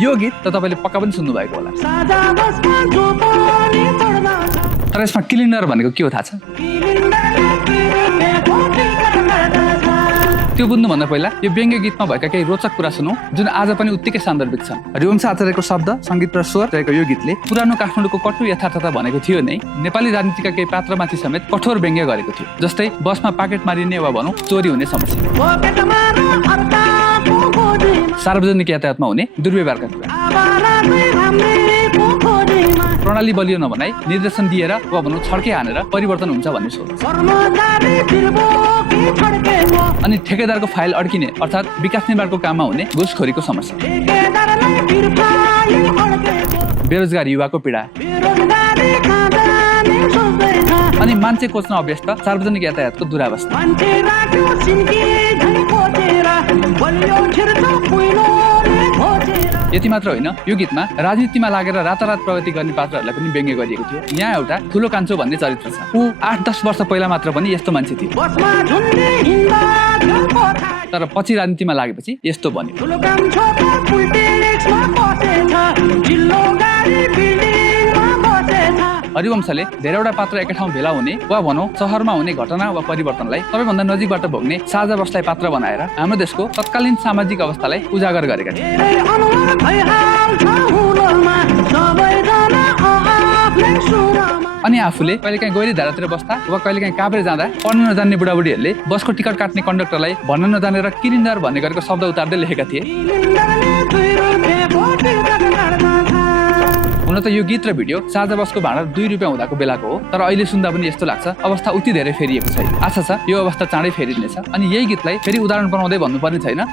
यो गीत त तपाईँले पक्का पनि सुन्नु भएको होला। तर यसमा किलिन्डर भनेको के हो थाहा छ? त्यो बुझ्नुभन्दा पहिला यो व्यङ्ग्य गीतमा भएका केही रोचक कुरा सुनौँ जुन आज पनि उत्तिकै सान्दर्भिक छन्। हरिवंश आचार्यको शब्द, सङ्गीत र स्वर रहेको यो गीतले पुरानो काठमाडौँको कटु यथार्थता भनेको थियो नै, नेपाली राजनीतिका केही पात्रमाथि समेत कठोर व्यङ्ग्य गरेको थियो। जस्तै बसमा पाकेट मारिने वा भनौँ चोरी हुने समस्या, सार्वजनिक यातायातमा हुने दुर्व्यवहारका कुरा, प्रणाली बलियो नबनाई निर्देशन दिएर वा भनौँ छड्के हानेर परिवर्तन हुन्छ भन्ने सोच, अनि ठेकेदारको फाइल अड्किने अर्थात् विकास निर्माणको काममा हुने घुसखोरीको समस्या, बेरोजगार युवाको पीडा, अनि मान्छे खोज्न अभ्यस्त सार्वजनिक यातायातको दुरावस्था। यति मात्र होइन, यो गीतमा राजनीतिमा लागेर रातारात प्रगति गर्ने पात्रहरूलाई पनि व्यङ्ग्य गरिएको थियो। यहाँ एउटा ठुलो कान्छो भन्ने चरित्र छ। ऊ 8-10 वर्ष पहिला मात्र पनि यस्तो मान्छे थियो, तर पछि राजनीतिमा लागेपछि यस्तो बन्यो। हरिवंशले धेरैवटा पात्र एकै ठाउँ भेला हुने वा भनौँ सहरमा हुने घटना वा परिवर्तनलाई सबैभन्दा नजिकबाट भोग्ने साझा बसलाई पात्र बनाएर हाम्रो देशको तत्कालीन सामाजिक अवस्थालाई उजागर गरेका थिए। अनि आफूले कहिलेकाहीँ गैरी धारातिर बस्दा वा कहिलेकाहीँ काभ्रे जाँदा पढ्न नजान्ने बुढाबुढीहरूले बसको टिकट काट्ने कन्डक्टरलाई भन्न नजानेर किलिन्डर भन्ने गरेको शब्द उतार्दै लेखेका थिए। हुन त यो गीत र भिडियो साझा बसको भाडा 2 रुपियाँ हुँदाको बेलाको हो, तर अहिले सुन्दा पनि यस्तो लाग्छ अवस्था उति धेरै फेरिएको छैन। आशा छ यो अवस्था चाँडै फेरिनेछ। अनि यही गीतलाई फेरि उदाहरण बनाउँदै भन्नुपर्ने छैन,